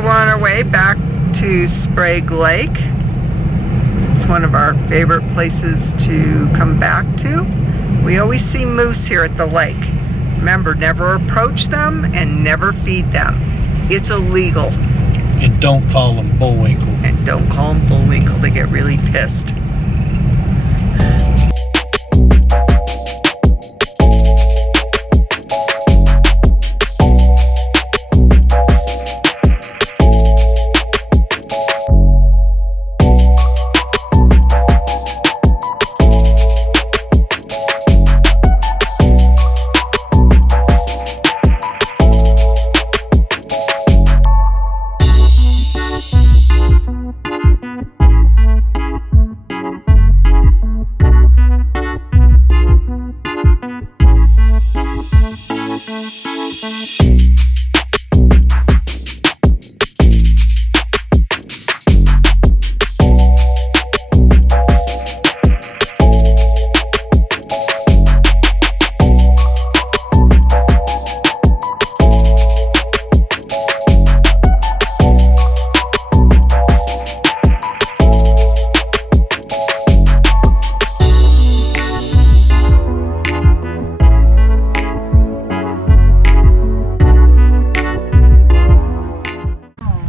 So we're on our way back to Sprague Lake. It's one of our favorite places to come back to. We always see moose here at the lake. Remember, never approach them and never feed them. It's illegal. And don't call them bullwinkle. And don't call them bullwinkle. They get really pissed.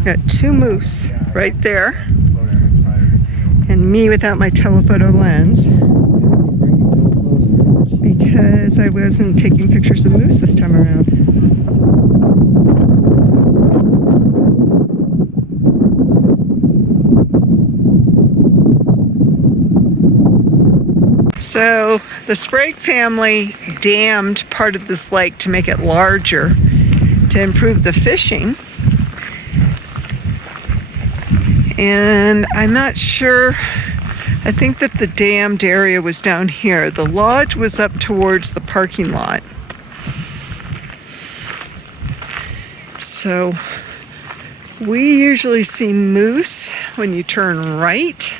Got two moose right there, and me without my telephoto lens because I wasn't taking pictures of moose this time around. So the Sprague family dammed part of this lake to make it larger to improve the fishing. And I'm not sure, I think that the dammed area was down here. The lodge was up towards the parking lot. So we usually see moose when you turn right.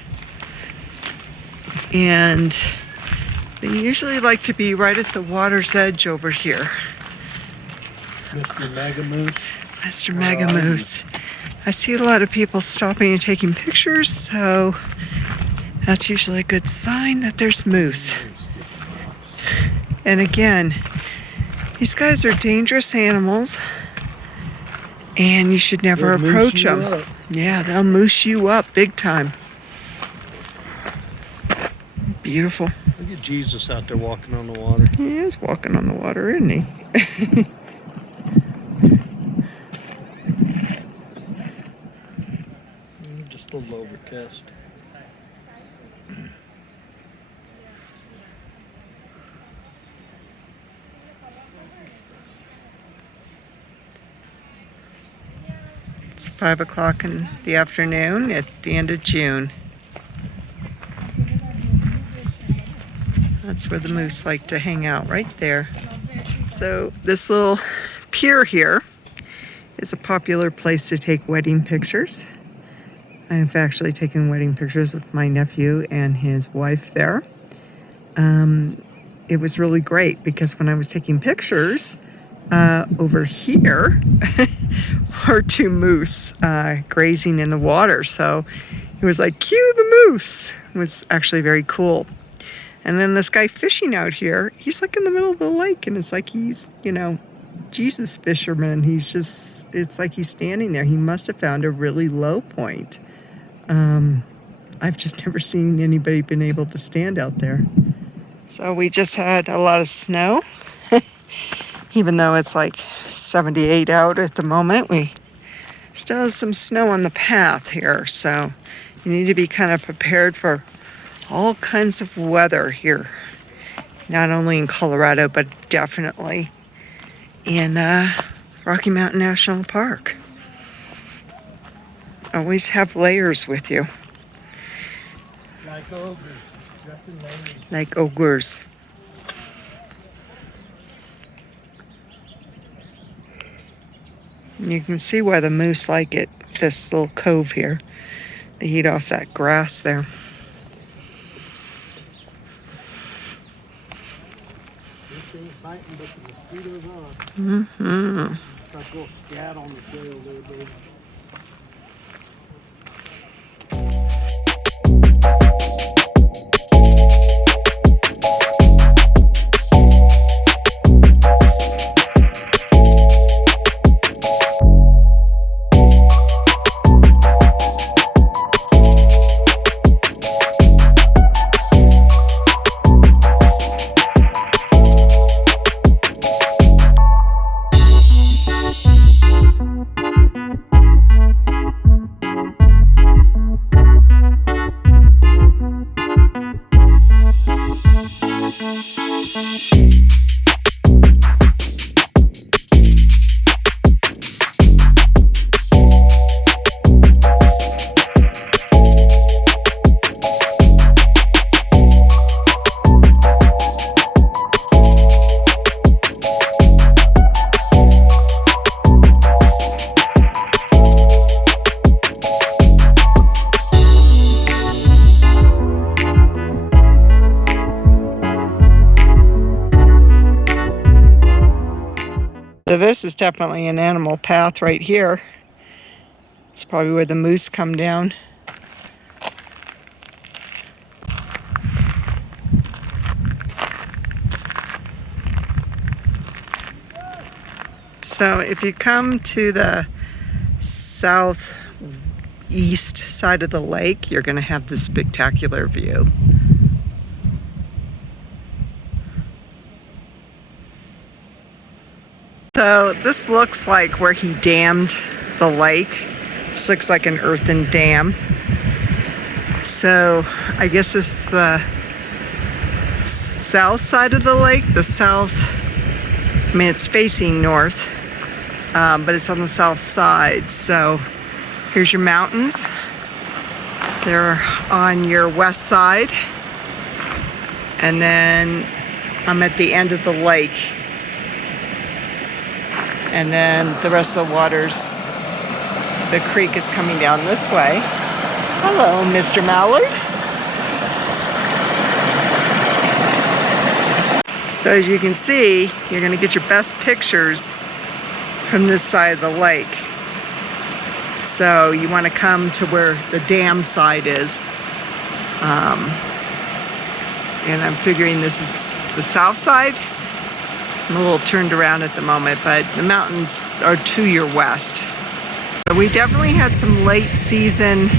And they usually like to be right at the water's edge over here. Mr. Mega Moose. Mr. Mega Moose. I see a lot of people stopping and taking pictures, so that's usually a good sign that there's moose. And again, these guys are dangerous animals, and you should never approach them. Yeah, they'll moose you up big time. Beautiful. Look at Jesus out there walking on the water. He is walking on the water, isn't he? Just a little overcast. It's 5 o'clock in the afternoon at the end of June. That's where the moose like to hang out, right there. So this little pier here is a popular place to take wedding pictures. I've actually taken wedding pictures of my nephew and his wife there. It was really great because when I was taking pictures, over here were two moose grazing in the water. So it was like, cue the moose. It was actually very cool. And then this guy fishing out here, he's like in the middle of the lake, and it's like he's, you know, Jesus fisherman. He's just, it's like he's standing there. He must have found a really low point. I've just never seen anybody been able to stand out there. So we just had a lot of snow. Even though it's like 78 out at the moment, we still have some snow on the path here. So you need to be kind of prepared for all kinds of weather here. Not only in Colorado, but definitely in Rocky Mountain National Park. Always have layers with you. Like ogres. Like ogres. You can see why the moose like it, this little cove here. They eat off that grass there. So this is definitely an animal path right here. It's probably where the moose come down. So if you come to the southeast side of the lake, you're going to have this spectacular view. So this looks like where he dammed the lake. This looks like an earthen dam. So I guess this is the south side of the lake. The south, I mean, it's facing north, but it's on the south side. So here's your mountains. They're on your west side. And then I'm at the end of the lake. And then the rest of the waters, the creek is coming down this way. Hello, Mr. Mallard. So as you can see, you're going to get your best pictures from this side of the lake. So you want to come to where the dam side is. And I'm figuring this is the south side. I'm a little turned around at the moment, but the mountains are to your west. So we definitely had some late season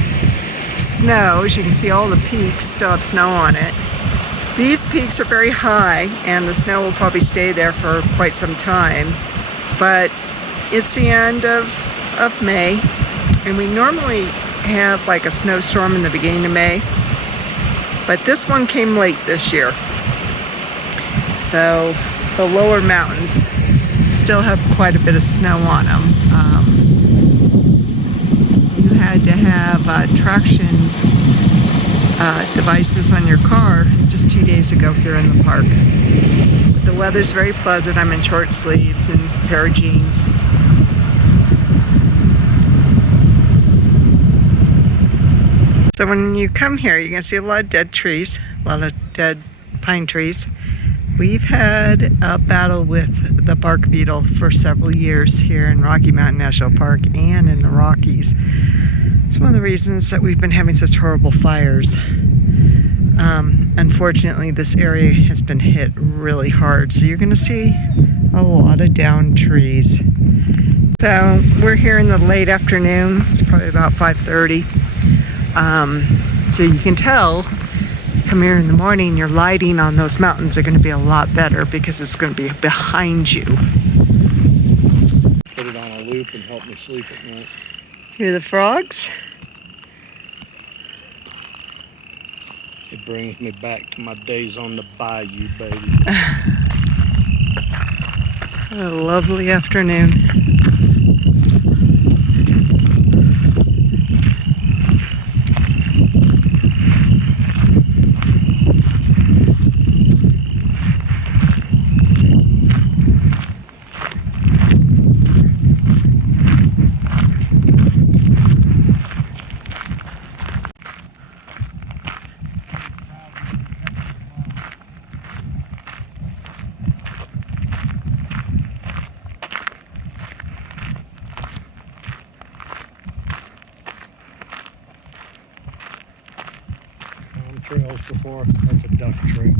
snow. As you can see, all the peaks still have snow on it. These peaks are very high, and the snow will probably stay there for quite some time. But it's the end of May, and we normally have like a snowstorm in the beginning of May. But this one came late this year. So the lower mountains still have quite a bit of snow on them. You had to have traction devices on your car just 2 days ago here in the park. But the weather's very pleasant. I'm in short sleeves and a pair of jeans. So when you come here, you're going to see a lot of dead trees, a lot of dead pine trees. We've had a battle with the bark beetle for several years here in Rocky Mountain National Park and in the Rockies. It's one of the reasons that we've been having such horrible fires. Unfortunately, this area has been hit really hard, so you're going to see a lot of downed trees. So we're here in the late afternoon. It's probably about 5:30. So you can tell, come here in the morning, your lighting on those mountains are going to be a lot better because it's going to be behind you. Put it on a loop and help me sleep at night. Hear the frogs? It brings me back to my days on the bayou, baby. What a lovely afternoon. Trails before. That's a duck trail.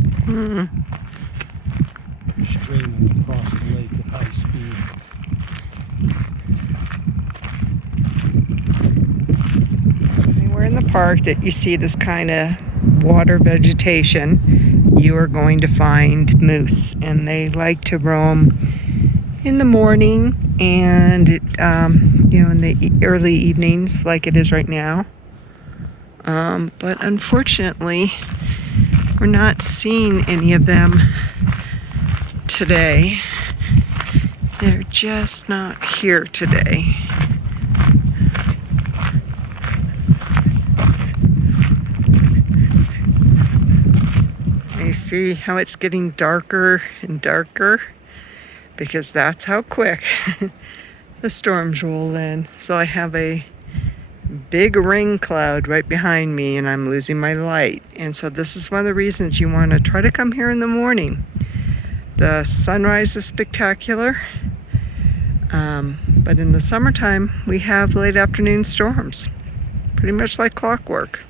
Streaming across the lake at high speed. Anywhere in the park that you see this kind of water vegetation, you are going to find moose, and they like to roam in the morning and in the early evenings like it is right now. But unfortunately, We're not seeing any of them today. They're just not here today. You see how it's getting darker and darker? Because that's how quick the storms roll in. So I have a big rain cloud right behind me and I'm losing my light. And so this is one of the reasons you want to try to come here in the morning. The sunrise is spectacular. But in the summertime, we have late afternoon storms. Pretty much like clockwork.